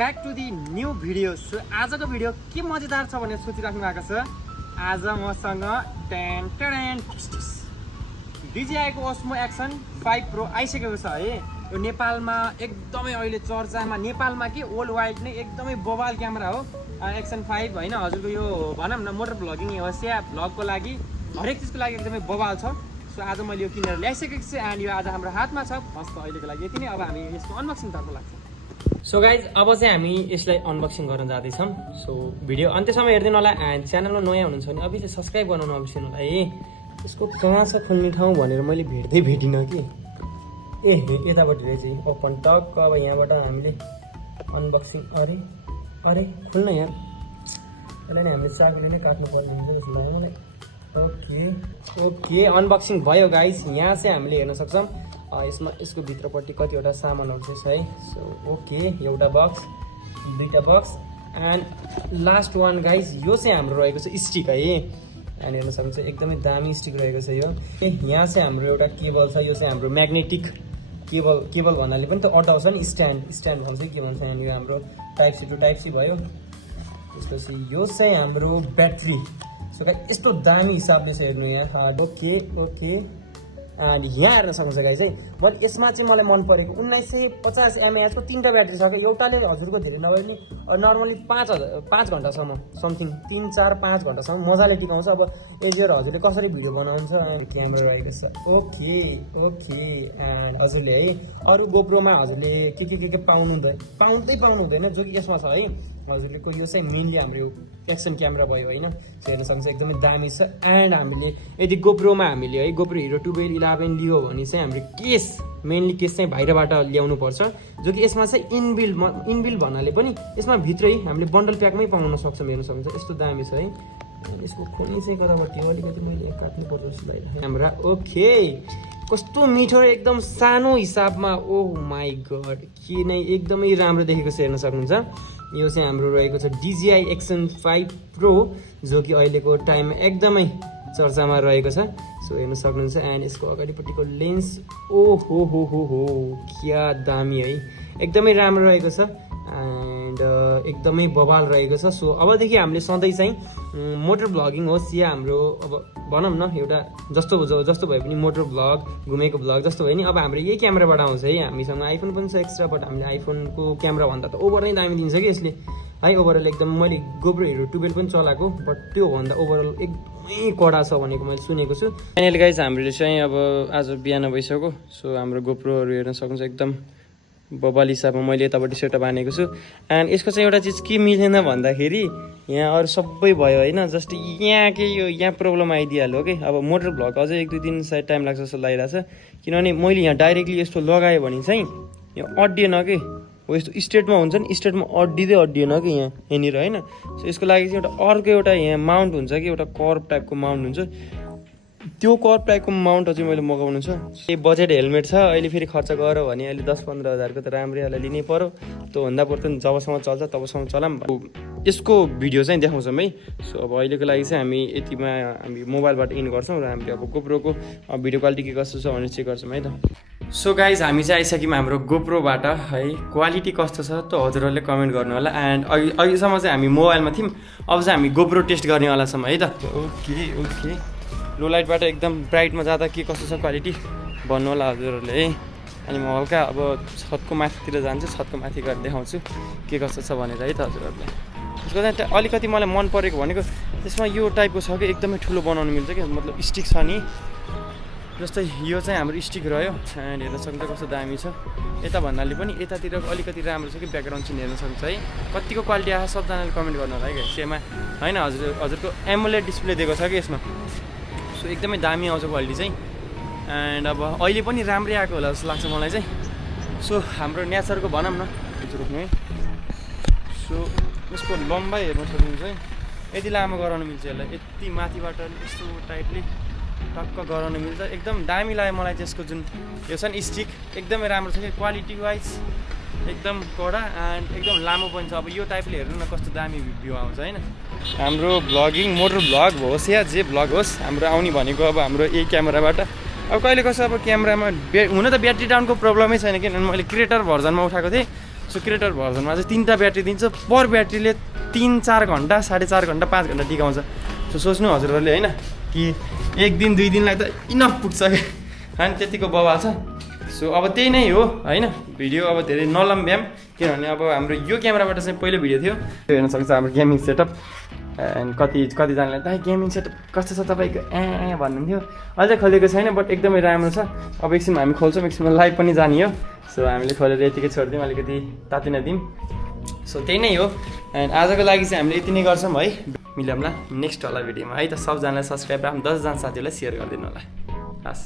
Back to the new video. So आजको भिडियो के मजेदार छ भनेर सोचिराख्नु भएको छ। आज मसँग DJI को Osmo Action 5 Pro आइसकेको छ है। यो नेपालमा एकदमै अहिले चर्चामा, नेपालमा के वर्ल्ड वाइड नै एकदमै बवाल क्यामेरा हो Action 5 हैन। हजुरको यो भनौँ न मोटर भ्लगिङ होस् या भ्लगको लागि हरेक चिजको लागि एकदमै बवाल छ। सो आज मैले यो किनेर ल्याइसकेको छु एन्ड यो आज हाम्रो हातमा छ। फर्स्ट अहिलेको लागि यति नै। अब हामी यसको अनबक्सिङ तर्फ लाग्छौँ। सो गाइज अब चाहिँ हामी यसलाई अनबक्सिङ गर्न जाँदैछौँ। सो भिडियो अन्त्यसम्म हेरिदिनु होला एन्ड च्यानलमा नयाँ हुनुहुन्छ भने अभियसली सब्सक्राइब गर्नु नबिर्सिनु होला है। यसको कहाँ छ खोल्ने ठाउँ भनेर मैले भेटिनँ कि ए यतापट्टि रहेछ ओपन टक। अब यहाँबाट हामीले अनबक्सिङ अरे खुल्न यार, यसलाई नै हामीले चाबीले नै काट्नु पर्ने हुन्छ जस्तो लाग्यो मलाई। ओके अनबक्सिङ भयो गाइस। यहाँ चाहिँ हामीले हेर्न सक्छौँ यसमा यसको भित्रपट्टि कतिवटा सामानहरू चाहिँ छ है। सो ओके एउटा बक्स, दुईवटा box and last one guys यो चाहिँ हाम्रो रहेको छ स्टिक है। एन्ड हेर्न सक्नुहुन्छ एकदमै दामी स्टिक रहेको छ यो। यहाँ चाहिँ हाम्रो एउटा केबल छ। यो चाहिँ हाम्रो म्याग्नेटिक केबल भन्नाले पनि त अटाउँछ नि, स्ट्यान्ड भन्छ कि के भन्छ। यहाँ यो हाम्रो type C to type C भयो। त्यसपछि यो चाहिँ हाम्रो ब्याट्री। सो गाइस यस्तो दामी हिसाबले छ हेर्नु यहाँ। ओके एन्ड यहाँ हेर्न सक्नुहुन्छ गाइस है। बट यसमा चाहिँ मलाई मन परेको 1950 mAh को 3टा ब्याट्री छ। एउटाले हजुरको धेरै नभए पनि नर्मली 5 घन्टासम्म समथिङ 3-4-5 घन्टासम्म मजाले टिकाउँछ। अब एजिएर हजुरले कसरी भिडियो बनाउँछ एन्ड क्यामेरा रहेको छ। ओके एन्ड हजुरले है अरू गोप्रोमा हजुरले के पाउँदै पाउनु हुँदैन जो कि यसमा छ है। हजुरको यो चाहिँ मेनली हाम्रो एक्सन क्यामेरा भयो होइन। हेर्न सक्नुहुन्छ एकदमै दामी छ। एन्ड हामीले यदि गोप्रोमा हामीले है गोप्रो हिरो 1211 लियो भने चाहिँ हाम्रो मेनली केस चाहिँ बाहिरबाट ल्याउनु पर्छ, जो कि यसमा चाहिँ इनबिल्ड भन्नाले पनि यसमा भित्रै हामीले बन्डल प्याकमै पाउन सक्छौँ। हेर्न सक्नुहुन्छ यस्तो दामी छ है। यसको खोल्ने चाहिँ कतापट्टि अलिकति मैले यहाँ काट्नु पर्छ जस्तो लागिरहेको क्यामेरा। ओके कस्तो मिठो एकदम सानो हिसाबमा। ओह माई गड के नै एकदमै राम्रो देखेको छ। हेर्न सक्नुहुन्छ यो चाहिँ हाम्रो रहेको छ DJI Action 5 Pro, जो कि अहिलेको टाइममा एकदमै चर्चामा रहेको छ। सो हेर्न सक्नुहुन्छ एन्ड यसको अगाडिपट्टिको लेन्स हो क्या दामी है, एकदमै राम्रो रहेको छ एन्ड एकदमै बवाल रहेको छ। सो अबदेखि हामीले सधैँ चाहिँ मोटर भ्लगिङ होस् या हाम्रो अब भनौँ न एउटा जस्तो भए पनि मोटर भ्लग घुमेको भ्लग जस्तो भयो नि। अब हाम्रो यही क्यामेराबाट आउँछ है। हामीसँग आइफोन पनि छ एक्स्ट्रा, बट हामीले आइफोनको क्यामेरा भन्दा त ओभर नै दामी दिन्छ कि यसले है। ओभरअल एकदम मैले गोप्रो हिरो 12 पनि चलाएको, बट त्यो भन्दा ओभरअल एकदमै कडा छ भनेको मैले सुनेको छु। फाइनली गाइस हामीले चाहिँ अब आज बिहान भइसक्यो। सो हाम्रो गोप्रोहरू हेर्न सक्नुहुन्छ एकदम बबाल हिसाबमा मैले यतापट्टि सेटअप हानेको छु। एन्ड यसको चाहिँ एउटा चिज के मिलेन भन्दाखेरि यहाँ अरू सबै भयो होइन। जस्ट यहाँ प्रब्लम आइदिइहाल्यो कि अब मोटर भ्लग अझै 1-2 दिन सायद टाइम लाग्छ जस्तो लागिरहेछ। किनभने मैले यहाँ डाइरेक्टली यस्तो लगाएँ भने चाहिँ यहाँ अड्डिएन कि हो, यस्तो स्टेटमा हुन्छ नि, स्टेटमा अड्डिएन कि यहाँनिर होइन। सो यसको लागि चाहिँ अर्को एउटा यहाँ माउन्ट हुन्छ कि एउटा कर्भ टाइपको माउन्ट हुन्छ। त्यो कर्भ टाइपको माउन्ट चाहिँ मैले मगाउनु छ। ए बजेट हेलमेट छ अहिले फेरि खर्च गर भने अहिले 10-15 हजारको त राम्रै होला लिनै पर्यो। त्योभन्दा बरु त जबसम्म चल्छ तबसम्म चलाम। यसको भिडियो चाहिँ देखाउँछौँ है। सो अब अहिलेको लागि चाहिँ हामी यतिमा हामी मोबाइलबाट इन गर्छौँ र हामीले अब गोप्रोको भिडियो क्वालिटी के कस्तो छ भनेर चेक गर्छौँ है त। सो गाइज हामी चाहिँ आइसक्यौँ हाम्रो गोप्रोबाट है। क्वालिटी कस्तो छ त हजुरहरूले कमेन्ट गर्नु होला। एन्ड अहिलेसम्म चाहिँ हामी मोबाइलमा थियौँ, अब चाहिँ हामी गोप्रो टेस्ट गर्नेवालासम्म है त। ओके लो लाइटबाट एकदम ब्राइटमा जाँदा के कस्तो छ क्वालिटी भन्नु होला हजुरहरूले है। अनि म हल्का अब छतको माथितिर जान्छु, छतको माथि गएर देखाउँछु के कस्तो छ भनेर है त हजुरहरूलाई। त्यसको चाहिँ अलिकति मलाई मन परेको भनेको त्यसमा यो टाइपको छ कि एकदमै ठुलो बनाउनु मिल्छ क्या, मतलब स्टिक छ नि। जस्तै यो चाहिँ हाम्रो स्टिक रह्यो एन्ड हेर्न सक्नुहुन्छ कस्तो दामी छ। यता भन्नाले पनि यतातिर अलिकति राम्रो छ कि ब्याकग्राउन्ड चाहिँ हेर्न सक्नुहुन्छ है। कतिको क्वालिटी आएको सबजनाले कमेन्ट गर्नु होला है सेमा होइन। हजुरको एमोलेड डिस्प्ले दिएको छ कि यसमा। सो एकदमै दामी आउँछ क्वालिटी चाहिँ। एन्ड अब अहिले पनि राम्रै आएको होला जस्तो लाग्छ मलाई चाहिँ। सो हाम्रो नेचरको भनौँ न रोक्नु है। सो यसको लम्बाइ हेर्न सक्नुहुन्छ है, यति लामो गराउनु मिल्छ यसलाई। यति माथिबाट यस्तो टाइपले टक्क गराउनु मिल्छ। एकदम दामी लाग्यो मलाई त्यसको जुन यो छ नि स्टिक, एकदमै राम्रो छ कि क्वालिटी वाइज एकदम कडा एन्ड एकदम लामो पनि छ। अब यो टाइपले हेर्नु न कस्तो दामी भ्यू आउँछ होइन। हाम्रो भ्लगिङ मोटर भ्लग होस् या जे भ्लग होस् हाम्रो आउने भनेको अब हाम्रो यही क्यामेराबाट। अब कहिले कसो अब क्यामेरामा हुन त ब्याट्री डाउनको प्रब्लमै छैन, किनभने मैले क्रिएटर भर्जनमा उठाएको थिएँ। सो क्रिएटर भर्जनमा चाहिँ 3टा ब्याट्री दिन्छ पर ब्याट्रीले 3-4 घन्टा 4.5 घन्टा 5 घन्टा टिकाउँछ सो सोच्नु हजुरहरूले होइन कि 1 दिन 2 दिनलाई त इनफ पुग्छ क्या अनि त्यतिको बवाल छ सो अब त्यही नै हो होइन भिडियो अब धेरै नलम्ब्याम किनभने अब हाम्रो यो क्यामेराबाट चाहिँ पहिलो भिडियो थियो त्यो हेर्न सक्छ हाम्रो गेमिङ सेटअप एन्ड कतिजनाले दाइ गेमिङ सेटअप कस्तो छ तपाईँको भन्नुहुन्थ्यो अझै खोलेको छैन बट एकदमै राम्रो छ अब एकछिन हामी खोल्छौँ एकछिनमा लाइभ पनि जाने हो सो हामीले खोलेर यतिकै छोडिदिउँ अलिकति तातिन दिउँ सो त्यही नै हो एन्ड आजको लागि चाहिँ हामीले यति नै गर्छौँ है मिलाउँला नेक्स्ट वाला भिडियोमा है त सबजनालाई सब्सक्राइब राख्नु 10 जना साथीहरूलाई सेयर गरिदिनु होला हस्